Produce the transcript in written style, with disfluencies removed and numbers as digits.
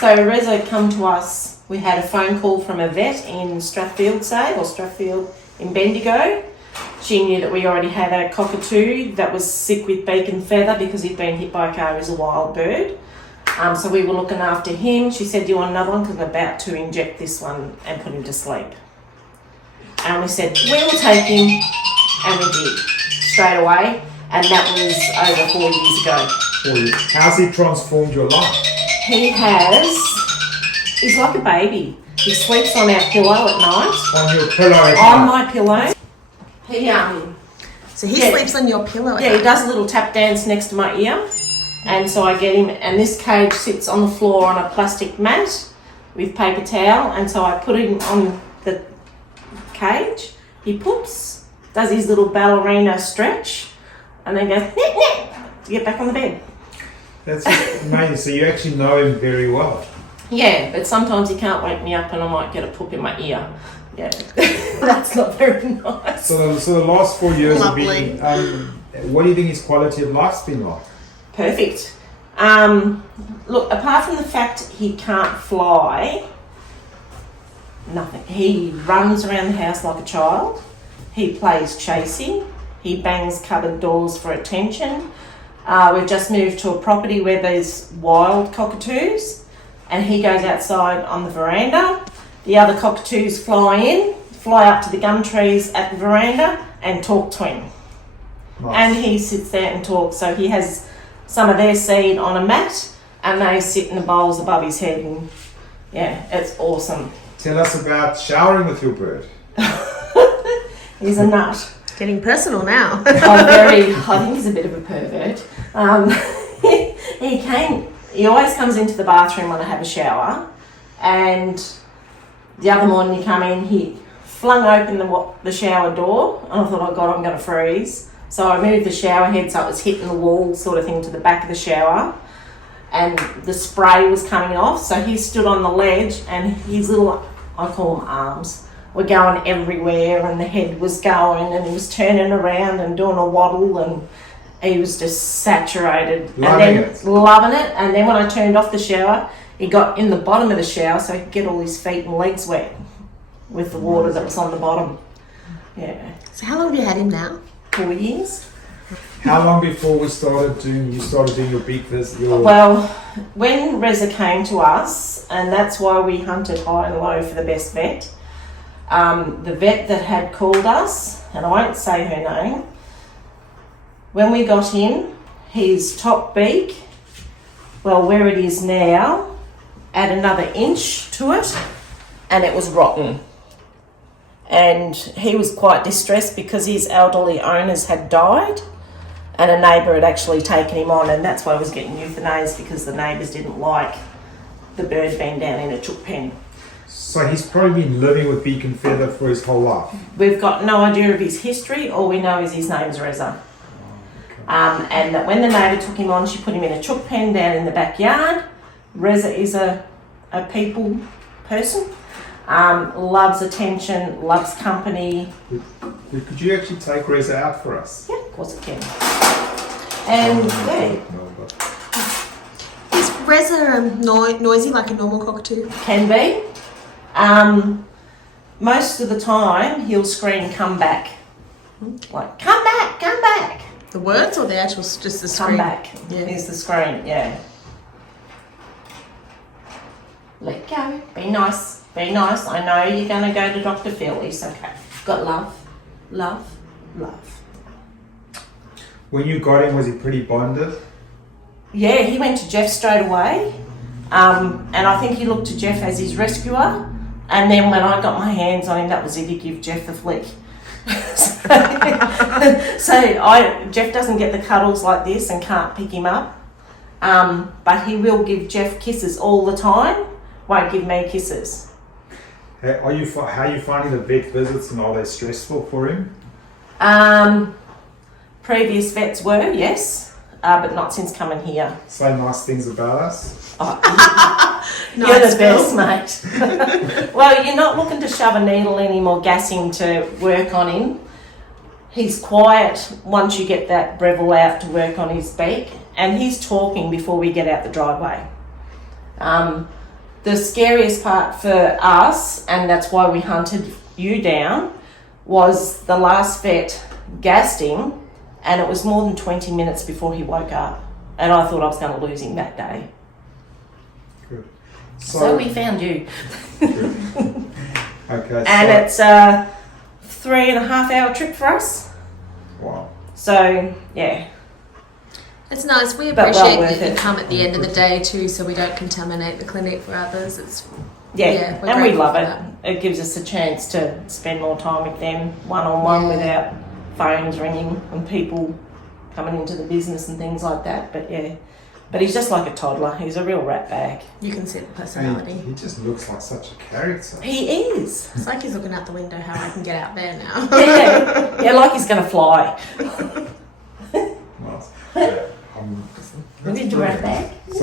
So Reza come to us. We had a phone call from a vet in Strathfield, Strathfield in Bendigo. She knew that we already had a cockatoo that was sick with beak and feather because he'd been hit by a car. He's a wild bird. So we were looking after him. She said, do you want another one? Because I'm about to inject this one and put him to sleep. And we said, we'll take him. And we did, straight away. And that was over 4 years ago. 4 years. How's he transformed your life? He's like a baby. He sleeps on our pillow at night. On your pillow at night? On my pillow. So he sleeps on your pillow at night? Yeah, he does a little tap dance next to my ear. And so I get him, and this cage sits on the floor on a plastic mat with paper towel. And so I put him on the cage. He poops, does his little ballerina stretch, and then goes, nyeh, nyeh, to get back on the bed. That's amazing. So you actually know him very well. Yeah, but sometimes he can't wake me up and I might get a poop in my ear. Yeah, that's not very nice. So the last 4 years have Lovely. been, what do you think his quality of life's been like? Perfect. Look, apart from the fact he can't fly, nothing. He runs around the house like a child. He plays chasing. He bangs cupboard doors for attention. We've just moved to a property where there's wild cockatoos, and he goes outside on the veranda. The other cockatoos fly up to the gum trees at the veranda and talk to him. Nice. And he sits there and talks. So he has some of their seed on a mat, and they sit in the bowls above his head. And yeah, it's awesome. Tell us about showering with your bird. He's a nut. Getting personal now. I think he's a bit of a pervert. He always comes into the bathroom when I have a shower, and the other morning he came in, he flung open the shower door, and I thought, oh God, I'm going to freeze. So I moved the shower head so it was hitting the wall sort of thing to the back of the shower, and the spray was coming off. So he stood on the ledge, and his little, I call them arms, were going everywhere, and the head was going, and he was turning around and doing a waddle, and he was just saturated. Loving it. And then when I turned off the shower, he got in the bottom of the shower so he could get all his feet and legs wet with the water that was on the bottom. Yeah. So how long have you had him now? 4 years. How long before you started doing your beak visit? Well, when Reza came to us, and that's why we hunted high and low for the best vet, the vet that had called us, and I won't say her name, when we got him, his top beak, well, where it is now, add another inch to it, and it was rotten. And he was quite distressed because his elderly owners had died, and a neighbour had actually taken him on, and that's why he was getting euthanized, because the neighbours didn't like the bird being down in a chook pen. So he's probably been living with beak and feather for his whole life. We've got no idea of his history. All we know is his name's Reza. And that when the neighbour took him on, she put him in a chook pen down in the backyard. Reza is a people person. Loves attention, loves company. Could you actually take Reza out for us? Yeah, of course it can. And Is Reza noisy like a normal cockatoo? can be. Most of the time, he'll scream, "Come back!" Like, "Come back! Come back!" The words or the actual, just the scream? Come back is the scream. Yeah. Let go. Be nice. Be nice. I know you're going to go to Dr. Phil. It's okay. Got love. Love. Love. When you got him, was he pretty bonded? Yeah, he went to Jeff straight away. And I think he looked to Jeff as his rescuer. And then when I got my hands on him, that was it. He gave Jeff the flick. Jeff doesn't get the cuddles like this and can't pick him up. But he will give Jeff kisses all the time. Won't give me kisses. How are you finding the vet visits, and are they stressful for him? Previous vets were, yes, but not since coming here. Say nice things about us. Oh, you're the best, mate. Well, you're not looking to shove a needle in him or gas him to work on him. He's quiet once you get that Breville out to work on his beak, and he's talking before we get out the driveway. the scariest part for us, and that's why we hunted you down, was the last vet gassed him, and it was more than 20 minutes before he woke up, and I thought I was going to lose him that day. Good. So we found you. Good. Okay. And it's a 3.5 hour trip for us. Wow. So, yeah. It's nice. We But well appreciate worth that you it. come at the end of the day too, so we don't contaminate the clinic for others. It's Yeah, we're and we grateful love for it. that. It gives us a chance to spend more time with them one-on-one without phones ringing and people coming into the business and things like that. But yeah, but he's just like a toddler. He's a real rat bag. You can see the And personality. he just looks like such a character. He is. It's like he's looking out the window how I can get out there now. Yeah, like he's going to fly. Nice. Yeah, Did you rat bag? So